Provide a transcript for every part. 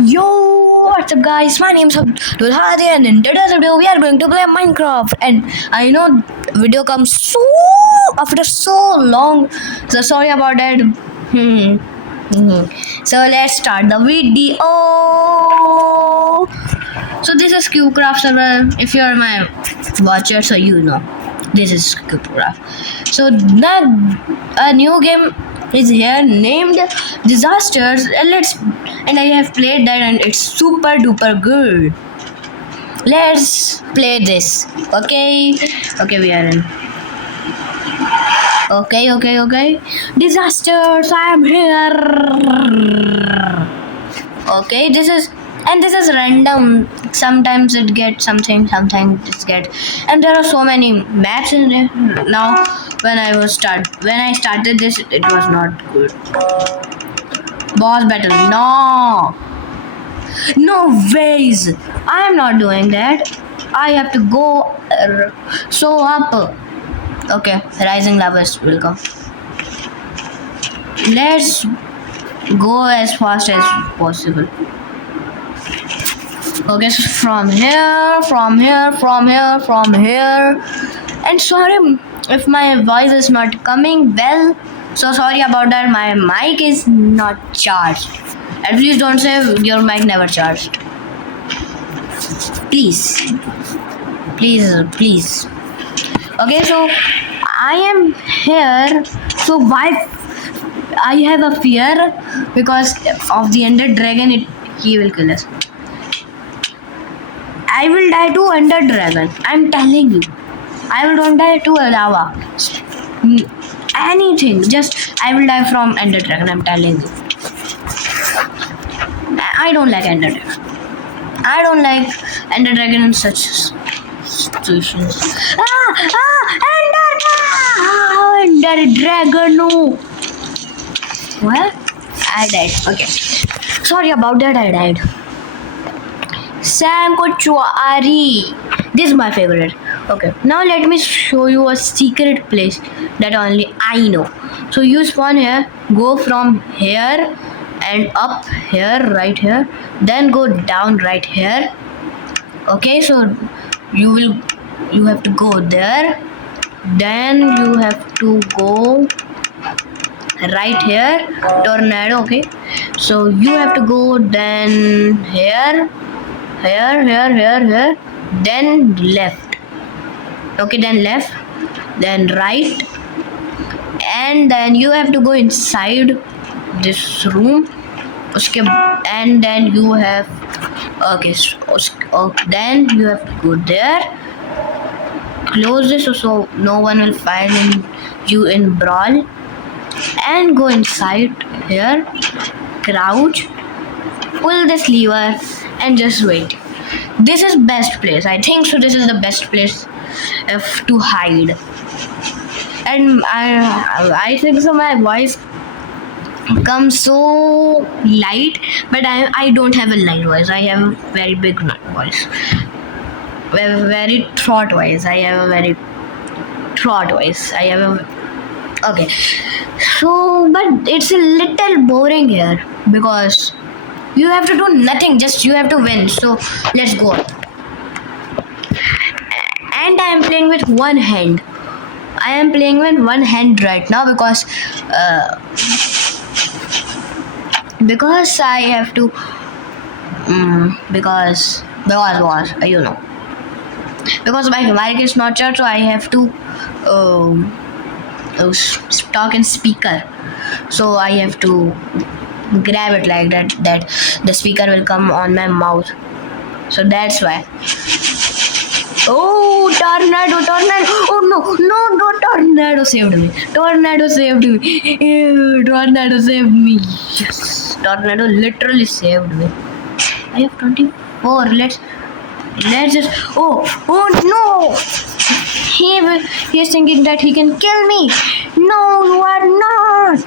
Yo, what's up, guys? My name is Abdul Hadi, and in today's video, we are going to play Minecraft. And I know video comes after so long, so sorry about that. So let's start the video. So this is CubeCraft server. If you are my watcher, so you know this is CubeCraft. So now a new game is here named Disasters, and I have played that and it's super duper good. Let's play this. Okay, we are in. Okay. Disasters, I am here. Okay, this is random. Sometimes it gets something, sometimes it gets, and there are so many maps in there now. When I started this, it was not good. Boss battle, no ways. I am not doing that. I have to go so up. Okay, rising levels will come. Let's go as fast as possible. Okay, so from here. And sorry if my voice is not coming well. So sorry about that. My mic is not charged. And please don't say your mic never charged. Please. Okay, so I am here. So why I have a fear because of the Ender Dragon. He will kill us. I will die to Ender Dragon. I'm telling you. I will don't die to lava. Anything. Just I will die from Ender Dragon. I'm telling you. I don't like Ender Dragon. I don't like Ender Dragon in such situations. Ender Dragon. No. What? I died. Okay. Sorry about that. I died. Sanctuary. This is my favorite. Okay. Now let me show you a secret place that only I know. So you spawn here. Go from here and up here, right here. Then go down right here. Okay. So you have to go there. Then you have to go right here, tornado. Okay, so you have to go then here, then left. Okay, then left, then right, and then you have to go inside this room. And then you have then you have to go there, close this so no one will find you in brawl, and go inside here, crouch, pull this lever and just wait. This is best place. I think so this is the best place to hide. And I think so my voice comes so light, but I don't have a light voice. I have a very big voice. Very throat voice. I have a very throat voice. I have a okay. So, but it's a little boring here because you have to do nothing, just you have to win. So let's go. And I am playing with one hand. I am playing with one hand right now because I have to because you know, because my mic is not charged, so I have to talk in speaker. So I have to grab it like that the speaker will come on my mouth. So that's why. Oh, tornado. Oh no, tornado saved me. Tornado saved me. Yes, tornado literally saved me. I have 24. Let's just oh no. He is thinking that he can kill me. No, you are not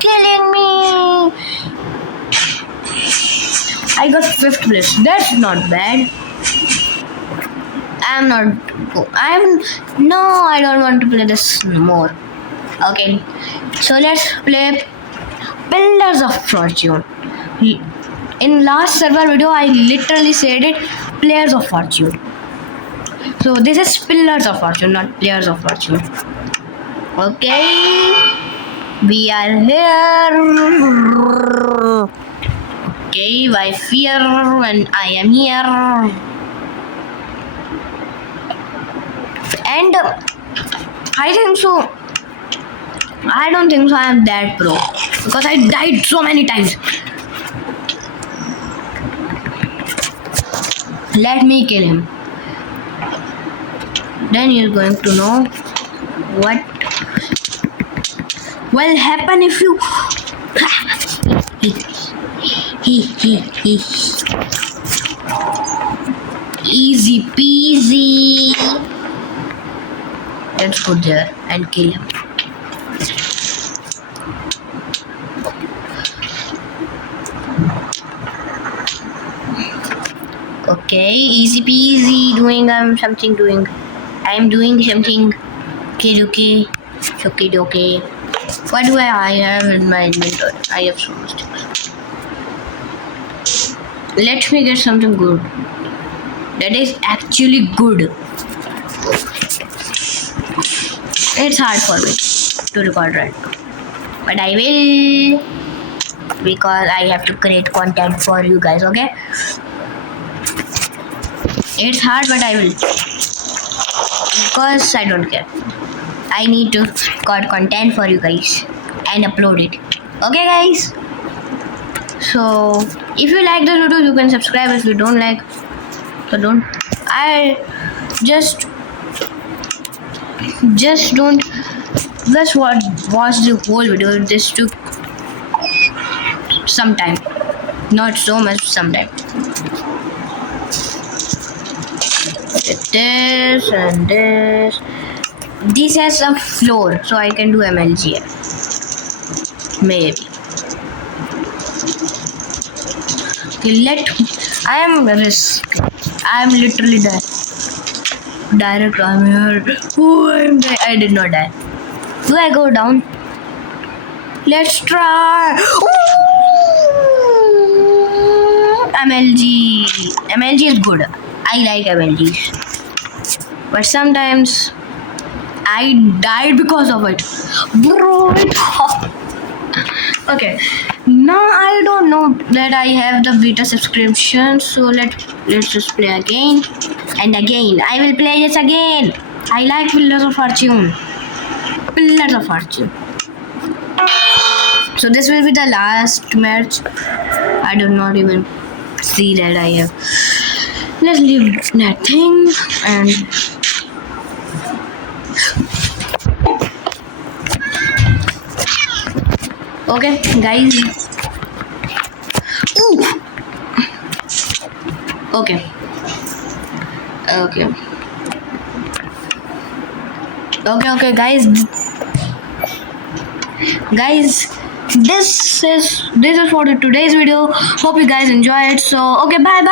killing me. I got 5th place. That's not bad. I don't want to play this more. Okay, so let's play Pillars of Fortune. in last server video I literally said it, players of fortune. So this is pillars of fortune, not players of fortune. Okay, we are here. Okay, why fear when I am here? And I think so. I don't think so I am that pro because I died so many times. Let me kill him. Then you're going to know what will happen if you. Easy peasy. Let's go there and kill him. Okay, easy peasy. I'm doing something. Okay. What do I have in my inventory? I have so much things. Let me get something good. That is actually good. It's hard for me to record right now. But I will, because I have to create content for you guys, okay? It's hard, but I will. Because I don't care. I need to record content for you guys and upload it. Okay, guys? So, if you like this video, you can subscribe. If you don't like, so don't. I just don't. Just watch the whole video. This took some time. Not so much, some time. This and this. This has a floor, so I can do MLG. Maybe. I am literally dead. Direct, I'm here. I did not die. Do I go down? Let's try. MLG. MLG is good. I like MLGs. But sometimes I died because of it. Bro, okay. Now I don't know that I have the beta subscription, so let's just play again and again. I will play this again. I like Pillars of Fortune. Pillars of Fortune. So this will be the last match. I do not even see that I have. Let's leave that thing and okay, guys. Ooh. Okay, guys. This is for today's video. Hope you guys enjoy it. So okay, bye.